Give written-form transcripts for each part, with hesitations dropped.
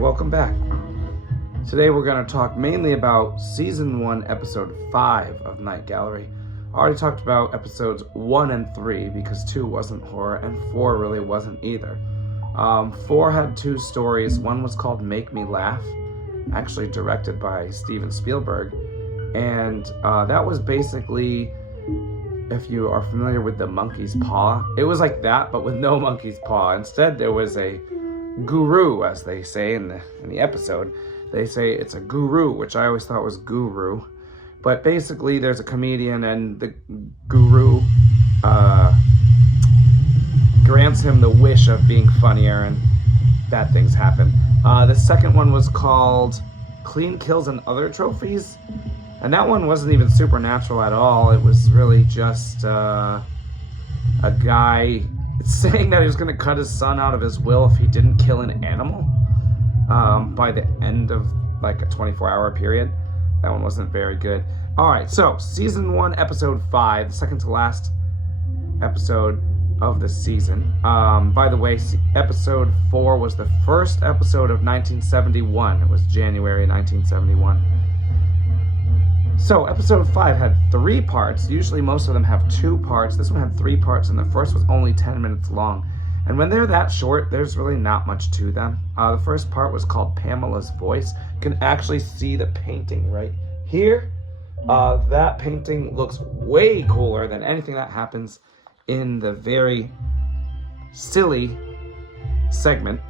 welcome back. Today we're going to talk mainly about Season 1, Episode 5 of Night Gallery. I already talked about Episodes 1 and 3 because 2 wasn't horror and 4 really wasn't either. 4 had 2 stories. One was called Make Me Laugh, actually directed by Steven Spielberg. And that was basically, if you are familiar with the monkey's paw, it was like that, but with no monkey's paw. Instead, there was a guru, as they say in the episode. They say it's a guru, which I always thought was guru. But basically, there's a comedian, and the guru grants him the wish of being funnier, and bad things happen. The second one was called Clean Kills and Other Trophies. And that one wasn't even supernatural at all. It was really just a guy saying that he was going to cut his son out of his will if he didn't kill an animal by the end of like a 24-hour period. That one wasn't very good. All right, so Season 1, Episode 5, the second to last episode of the season. By the way, Episode 4 was the first episode of 1971. It was January 1971. So, Episode 5 had 3 parts. Usually most of them have 2 parts. This one had 3 parts, and the first was only 10 minutes long. And when they're that short, there's really not much to them. The first part was called Pamela's Voice. You can actually see the painting right here. That painting looks way cooler than anything that happens in the very silly segment.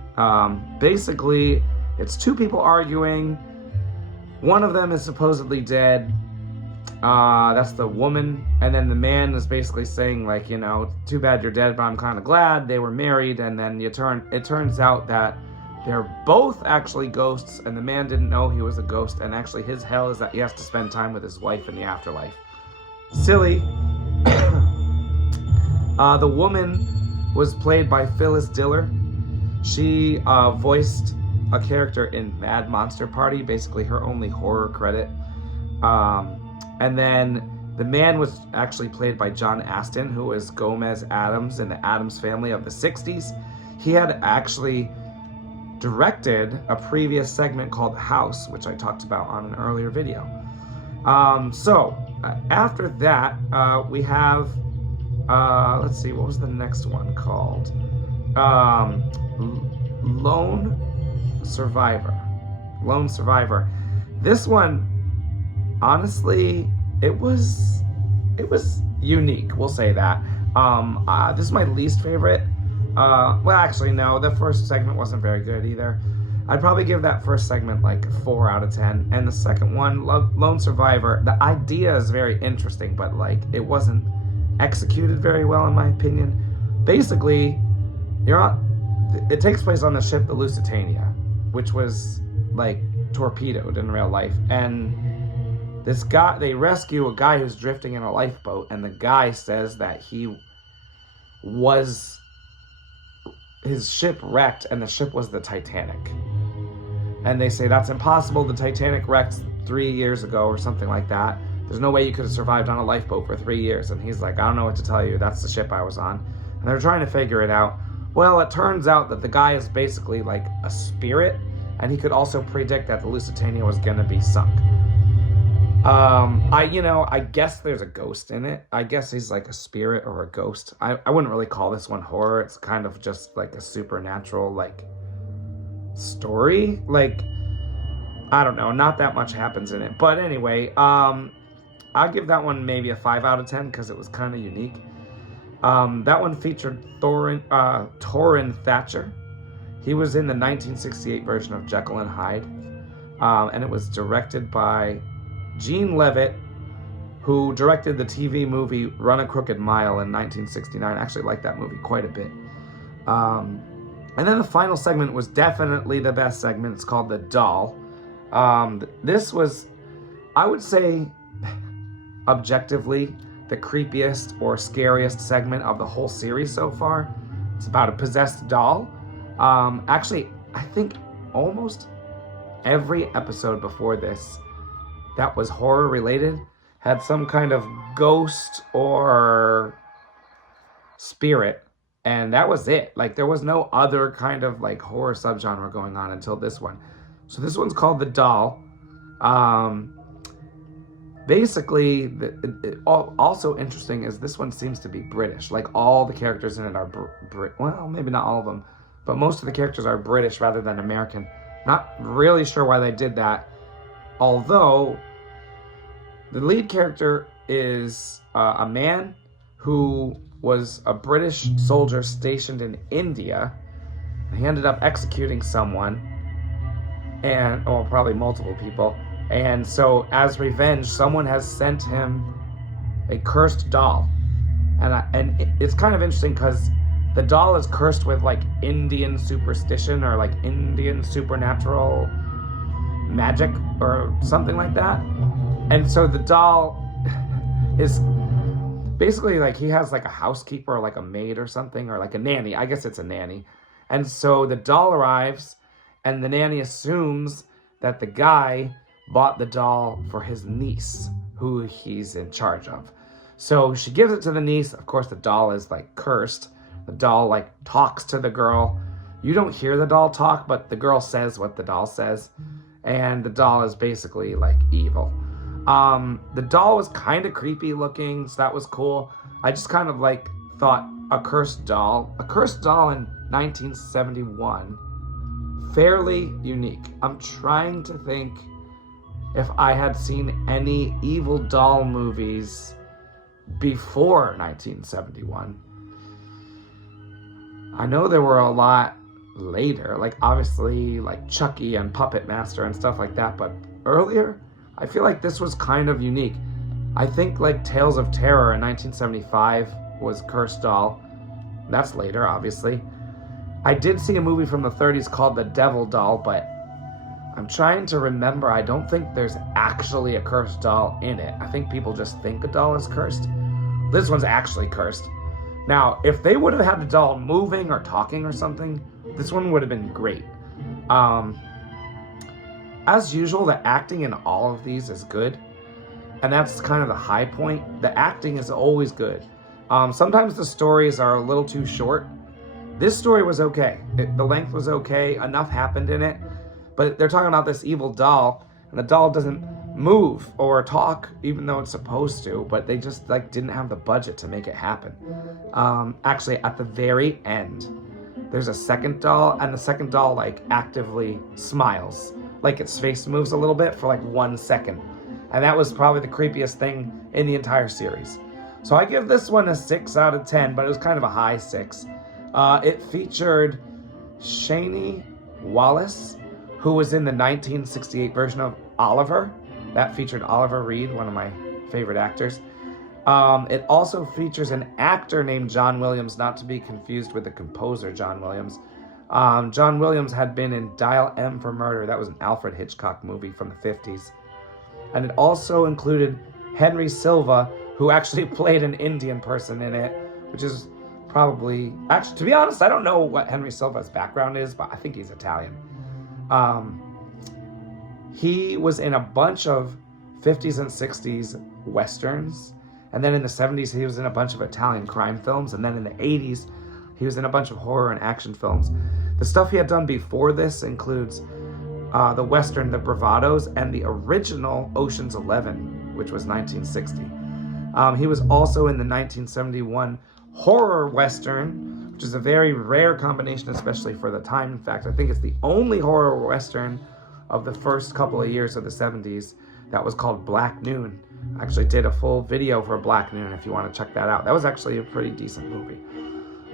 Basically, it's 2 people arguing. One of them is supposedly dead. That's the woman. And then the man is basically saying, like, you know, too bad you're dead, but I'm kind of glad they were married. And then it turns out that they're both actually ghosts, and the man didn't know he was a ghost. And actually his hell is that he has to spend time with his wife in the afterlife. Silly. The woman was played by Phyllis Diller. She voiced a character in Mad Monster Party, basically her only horror credit. And then the man was actually played by John Astin, who was Gomez Addams in the Addams Family of the 60s. He had actually directed a previous segment called House, which I talked about on an earlier video. So after that, we have, let's see, what was the next one called? Lone Survivor. This one, honestly, it was unique, we'll say that. This is my least favorite. Well, actually, no, the first segment wasn't very good either. I'd probably give that first segment like 4 out of 10. And the second one, Lone Survivor, the idea is very interesting, but like it wasn't executed very well in my opinion. Basically, it takes place on the ship the Lusitania, which was like torpedoed in real life. And this guy, they rescue a guy who's drifting in a lifeboat, and the guy says that his ship wrecked, and the ship was the Titanic. And they say that's impossible. The Titanic wrecked 3 years ago or something like that. There's no way you could have survived on a lifeboat for 3 years. And he's like, I don't know what to tell you. That's the ship I was on. And they're trying to figure it out. Well, it turns out that the guy is basically like a spirit, and he could also predict that the Lusitania was gonna be sunk. I guess there's a ghost in it. I guess he's like a spirit or a ghost. I wouldn't really call this one horror. It's kind of just like a supernatural like story. Like, I don't know, not that much happens in it. But anyway, I'll give that one maybe a 5 out of 10 because it was kind of unique. That one featured Torrin Thatcher. He was in the 1968 version of Jekyll and Hyde. And it was directed by Gene Levitt, who directed the TV movie Run a Crooked Mile in 1969. I actually liked that movie quite a bit. And then the final segment was definitely the best segment. It's called The Doll. This was, I would say, objectively, the creepiest or scariest segment of the whole series so far. It's about a possessed doll. Actually, I think almost every episode before this that was horror related had some kind of ghost or spirit And that was it. Like, there was no other kind of like horror subgenre going on until this one. So this one's called The Doll. Basically, also interesting is this one seems to be British. Like, all the characters in it are well, maybe not all of them, but most of the characters are British rather than American. Not really sure why they did that. Although, the lead character is a man who was a British soldier stationed in India. He ended up executing someone, and, well, probably multiple people. And so, as revenge, someone has sent him a cursed doll. And it's kind of interesting because the doll is cursed with, like, Indian superstition or, like, Indian supernatural magic or something like that. And so the doll is basically, like, he has, like, a housekeeper or, like, a maid or something, or, like, a nanny. I guess it's a nanny. And so the doll arrives, and the nanny assumes that the guy bought the doll for his niece, who he's in charge of. So she gives it to the niece. Of course, the doll is, like, cursed. The doll, like, talks to the girl. You don't hear the doll talk, but the girl says what the doll says. And the doll is basically, like, evil. The doll was kind of creepy looking, so that was cool. I just kind of, like, thought a cursed doll in 1971, fairly unique. I'm trying to think if I had seen any evil doll movies before 1971. I know there were a lot later, like, obviously, like, Chucky and Puppet Master and stuff like that, but earlier, I feel like this was kind of unique. I think, like, Tales of Terror in 1975 was Cursed Doll. That's later, obviously. I did see a movie from the 30s called The Devil Doll, but I'm trying to remember. I don't think there's actually a cursed doll in it. I think people just think a doll is cursed. This one's actually cursed. Now, if they would have had the doll moving or talking or something, this one would have been great. As usual, the acting in all of these is good. And that's kind of the high point. The acting is always good. Sometimes the stories are a little too short. This story was okay. The length was okay. Enough happened in it. But they're talking about this evil doll, and the doll doesn't move or talk, even though it's supposed to, but they just, like, didn't have the budget to make it happen. Actually, at the very end, there's a second doll, and the second doll, like, actively smiles. Like, its face moves a little bit for, like, 1 second. And that was probably the creepiest thing in the entire series. So I give this one a 6 out of 10, but it was kind of a high 6. It featured Shani Wallace, who was in the 1968 version of Oliver. That featured Oliver Reed, one of my favorite actors. It also features an actor named John Williams, not to be confused with the composer John Williams. John Williams had been in Dial M for Murder. That was an Alfred Hitchcock movie from the 50s. And it also included Henry Silva, who actually played an Indian person in it, which is probably... Actually, to be honest, I don't know what Henry Silva's background is, but I think he's Italian. He was in a bunch of 50s and 60s westerns, and then in the 70s he was in a bunch of Italian crime films, and then in the 80s he was in a bunch of horror and action films. The stuff he had done before this includes the western The Bravados and the original Ocean's 11, which was 1960. He was also in the 1971 horror western, which is a very rare combination, especially for the time. In fact, I think it's the only horror western of the first couple of years of the 70s that was called Black Noon. I actually did a full video for Black Noon if you want to check that out. That was actually a pretty decent movie.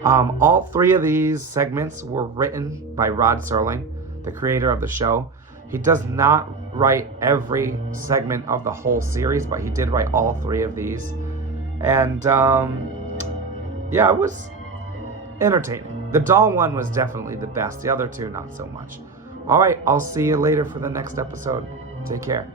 All three of these segments were written by Rod Serling, the creator of the show. He does not write every segment of the whole series, but he did write all three of these. And yeah, it was entertaining. The doll one was definitely the best. The other two, not so much. All right, I'll see you later for the next episode. Take care.